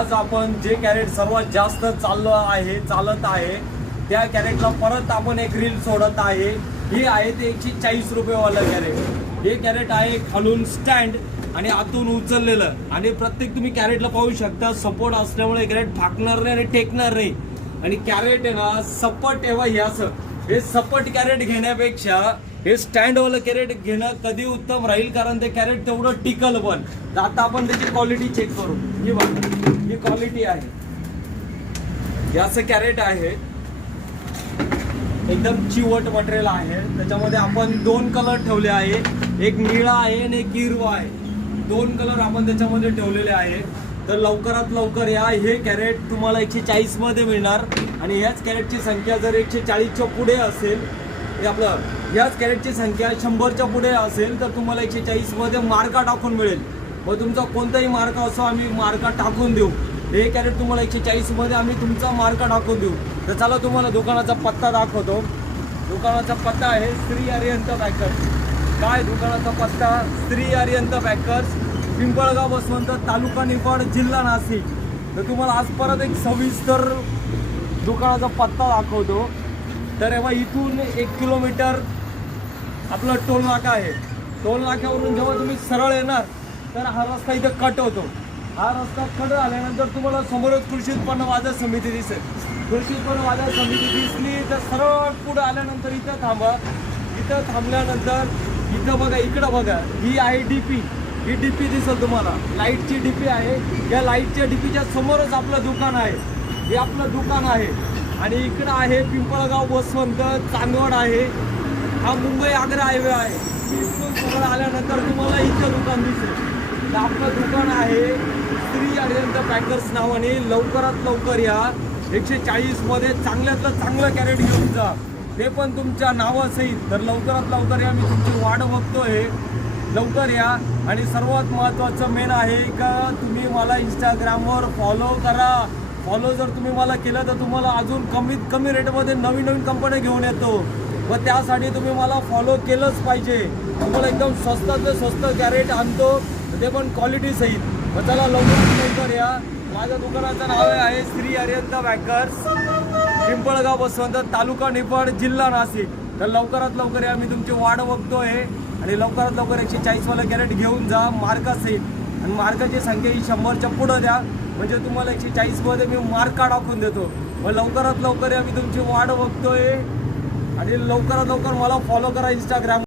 आज आपण जे कॅरेट सर्वात जास्त चालत आहे त्या कॅरेटला परत आपण एक रील सोडत आहे। ही आहे ते 140 रुपयेवाला कॅरेट। हे कॅरेट आहे खालून स्टँड आणि आतून उचललेलं आणि प्रत्येक तुम्ही कॅरेटला पाहू शकता सपोर्ट असल्यामुळे कॅरेट फाकणार नाही आणि टेकणार नाही। आणि कॅरेट आहे ना सपट ठेवा हे असं, हे सपट कॅरेट घेण्यापेक्षा हे स्टँडवालं कॅरेट घेणं कधी उत्तम राहील, कारण ते कॅरेट तेवढं टिकल पण। तर आता आपण त्याची क्वालिटी चेक करू। ही बघा ही क्वालिटी आहे, हे असं कॅरेट आहे, एकदम चिवट मटेरियल आहे। त्याच्यामध्ये आपण 2 कलर ठेवले आहे, एक निळा आहे आणि एक हिरवा आहे। 2 कलर आपण त्याच्यामध्ये ठेवलेले आहे। तर लवकरात लवकर या, हे कॅरेट तुम्हाला 140 मध्ये मिळणार। आणि ह्याच कॅरेटची संख्या जर 140च्या पुढे असेल, हे आपलं ह्याच कॅरेटची संख्या 100च्या पुढे असेल तर तुम्हाला 140 मध्ये मार्का टाकून मिळेल। मग तुमचा कोणताही मार्का असो आम्ही मार्का टाकून देऊ। हे कॅरेट तुम्हाला 140 मध्ये आम्ही तुमचा मार्का टाकून देऊ। तर चला तुम्हाला दुकानाचा पत्ता दाखवतो। दुकानाचा पत्ता आहे श्री अरिहंत बॅकर्स। काय दुकानाचा पत्ता? श्री अरिहंत बॅकर्स, पिंपळगाव बसवंत, तालुका निफाड, जिल्हा नाशिक। तर तुम्हाला आज परत एक सविस्तर दुकानाचा पत्ता दाखवतो। तर एव्हा इथून 1 किलोमीटर आपला टोल नाका आहे। टोल नाक्यावरून जेव्हा तुम्ही सरळ येणार तर हा रस्ता इथे कट होतो। हा रस्ता कट झाल्यानंतर तुम्हाला समोरच कृषी उत्पन्न बाजार समिती दिसेल। कृषी उत्पन्न बाजार समिती दिसली तर सरळ पुढे आल्यानंतर इथं थांबा। इथं थांबल्यानंतर इथं बघा, इकडं बघा, ही आहे डीपी। ही डीपी दिसेल तुम्हाला, लाईटची डीपी आहे। या लाईटच्या डीपीच्या समोरच आपलं दुकान आहे। हे आपलं दुकान आहे। आणि इकडं आहे पिंपळगाव बसवंत, चांदवड आहे। हा मुंबई आग्रा हायवे आहे। इथून सगळं आल्यानंतर तुम्हाला इथं दुकान दिसेल। तर आपलं दुकान आहे श्री अरिहंत बॅकर्स नावाने। लवकरात लवकर या, 140 मध्ये चांगल्यातलं चांगलं कॅरेट घेऊन जा, ते पण तुमच्या नावासहित। तर लवकरात लवकर या, मी तुमची वाट बघतोय, लवकर या। आणि सर्वात महत्त्वाचं मेन आहे का तुम्ही मला इंस्टाग्रामवर फॉलो करा। फॉलो जर तुम्ही मला केलं तर तुम्हाला अजून कमीत कमी रेटमध्ये नवीन नवीन कंपन्या घेऊन येतो, व त्यासाठी तुम्ही मला फॉलो केलंच पाहिजे। तुम्हाला एकदम स्वस्तातलं स्वस्त कॅरेट आणतो, ते पण क्वालिटी सहित। मग चला लवकर या। माझ्या दुकानाचं नाव आहे श्री अरिहंत बॅकर्स, पिंपळगाव बसवंत, तालुका निफाड, जिल्हा नाशिक। तर लवकरात लवकर या, मी तुमची वाट बघतोय। आणि लवकरात लवकर 140 वाला कॅरेट घेऊन जा मार्कासहित। आणि मार्काची संख्या ही 100च्या पुढं द्या, म्हणजे तुम्हाला 140 मध्ये मी मार्का टाकून देतो। मग लवकरात लवकर या, मी तुमची वाट बघतोय। आणि लवकरात लवकर मला फॉलो करा इंस्टाग्राम।